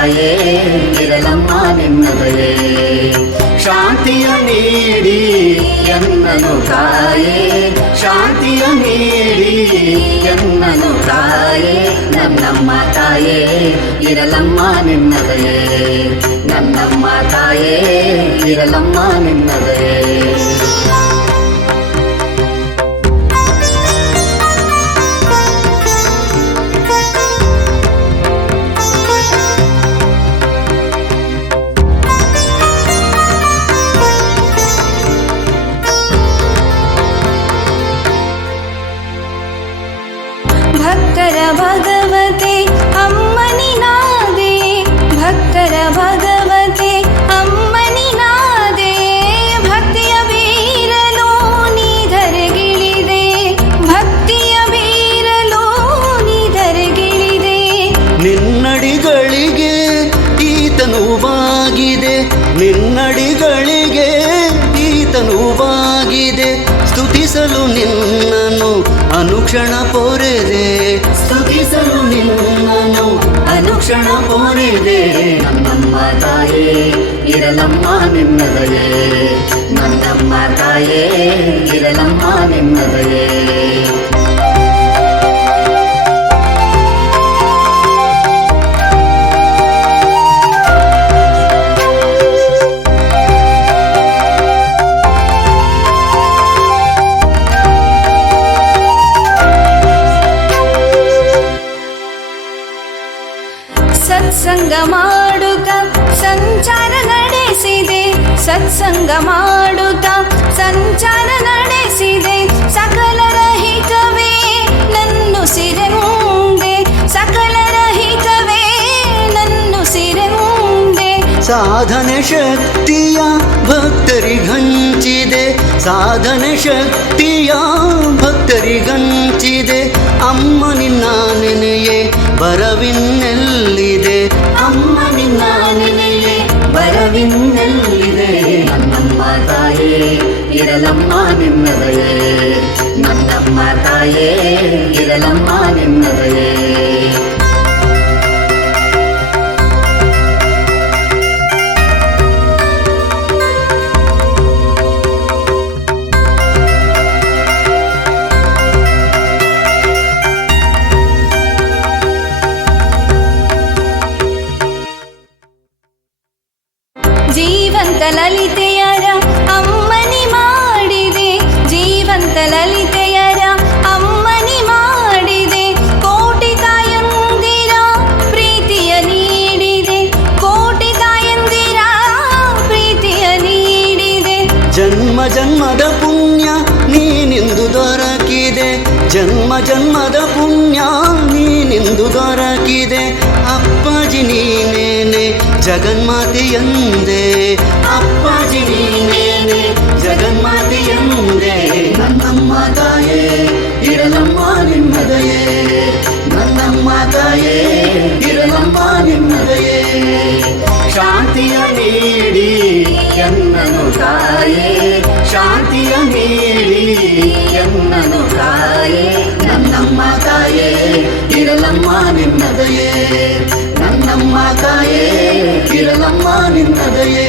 ತಾಯೇ ಇರಲಮ್ಮ ನಿನ್ನದಯೇ. ಶಾಂತಿಯ ನೀಡಿ ಎನ್ನನು ತಾಯೇ, ಶಾಂತಿಯ ನೀಡಿ ಎನ್ನನು ತಾಯೇ. ನನ್ನಮ್ಮ ತಾಯೇ ಇರಲಮ್ಮ ನಿನ್ನದಯೇ, ನನ್ನಮ್ಮ ತಾಯೇ ಇರಲಮ್ಮ ನಿನ್ನದಯೇ. ಭಕ್ತರ ಭಗವತೆ ಅಮ್ಮನಿನಾದೆ, ಭಕ್ತರ ಭಗವತೆ ಅಮ್ಮನಿನಾದೆ. ಭಕ್ತಿಯ ಬೀರಲು ನೀ ಧರೆಗಿಳಿದೆ, ಭಕ್ತಿಯ ಬೀರಲು ನೀ ಧರೆಗಿಳಿದೆ. ನಿನ್ನಡಿಗಳಿಗೆ ಈತನುವಾಗಿದೆ, ನಿನ್ನಡಿಗಳಿಗೆ ಈತನುವಾಗಿದೆ. ಸ್ತುತಿಸಲು ನಿನ್ನನು ಅನುಕ್ಷಣ ಪೋರೆದೆ, ಸ್ತುತಿಸಲು ನಿನ್ನನು ಅನುಕ್ಷಣ ಪೋರೆದೆ. ನನ್ನಮ್ಮ ತಾಯೇ ಇರಲಮ್ಮ ನಿನ್ನದಯೇ, ನನ್ನಮ್ಮ ತಾಯೇ ಇರಲಮ್ಮ ನಿನ್ನದಯೇ. ಸತ್ಸಂಗ ಮಾಡುತ್ತಾ ಸಂಚಾರ ನಡೆಸಿದೆ, ಸತ್ಸಂಗ ಮಾಡುತ್ತಾ ಸಂಚಾರ ನಡೆಸಿದೆ. ಸಕಲರ ಹಿತವೇ ನನ್ನುಸಿರೆ ಮುಂದೆ, ಸಕಲರ ಹಿತವೇ ನನ್ನುಸಿರೆ ಮುಂದೆ. ಸಾಧನೆ ಶಕ್ತಿಯ ಭಕ್ತರಿಗಂಚಿದೆ, ಸಾಧನೆ ಶಕ್ತಿಯ ಭಕ್ತರಿಗಂಚಿದೆ. ಅಮ್ಮ ನಿನ್ನ ನೆನೆಯೇ ಬರವಿನ್ನೆಲ್ಲಿದೆ, ಅಮ್ಮ ನಿನ್ನ ನೆನೆಯೇ ಬರವಿನ್ನೆಲ್ಲಿದೆ. ನನ್ನಮ್ಮ ತಾಯೇ ಇರಲಮ್ಮ ನಿನ್ನದಯೇ, ನನ್ನಮ್ಮ ತಾಯೇ ಇರಲಮ್ಮ ನಿನ್ನದಯೇ. ಜೀವಂತ ಲಲಿತೆಯರ ಅಮ್ಮನಿ ಮಾಡಿದೆ, ಜೀವಂತ ಲಲಿತೆಯರ ಅಮ್ಮನಿ ಮಾಡಿದೆ. ಕೋಟಿ ತಾಯಂದಿರ ಪ್ರೀತಿಯ ನೀಡಿದೆ, ಕೋಟಿ ತಾಯಂದಿರ ಪ್ರೀತಿಯ ನೀಡಿದೆ. ಜನ್ಮ ಜನ್ಮದ ಪುಣ್ಯ ನೀನಿಂದು ದೊರಕಿದೆ, ಜನ್ಮ ಜನ್ಮದ ಪುಣ್ಯ ನೀನಿಂದು ದೊರಕಿದೆ. ಅಪ್ಪಾಜಿ ನೀನೇನೆ ಜಗನ್ಮಾತೆಯಂದೆ, ಅಪ್ಪಾಜಿ ನೀನೇನೆ ಜಗನ್ಮಾತೆಯಂದೆ. ನನ್ನಮ್ಮ ತಾಯೇ ಇರಲಮ್ಮ ನಿನ್ನದಯೇ, ನನ್ನಮ್ಮ ತಾಯೇ ಇರಲಮ್ಮ ನಿನ್ನದಯೇ. ಶಾಂತಿಯ ನೀಡಿ ಎನ್ನನು ತಾಯೇ, ಶಾಂತಿಯ ನೀಡಿ ಎನ್ನನು ತಾಯೇ. ನನ್ನಮ್ಮ ತಾಯೇ ಇರಲಮ್ಮ ನಿನ್ನದಯೇ, ನನ್ನಮ್ಮ ತಾಯೇ ಇರಲಮ್ಮ ನಿನ್ನದಯೇ.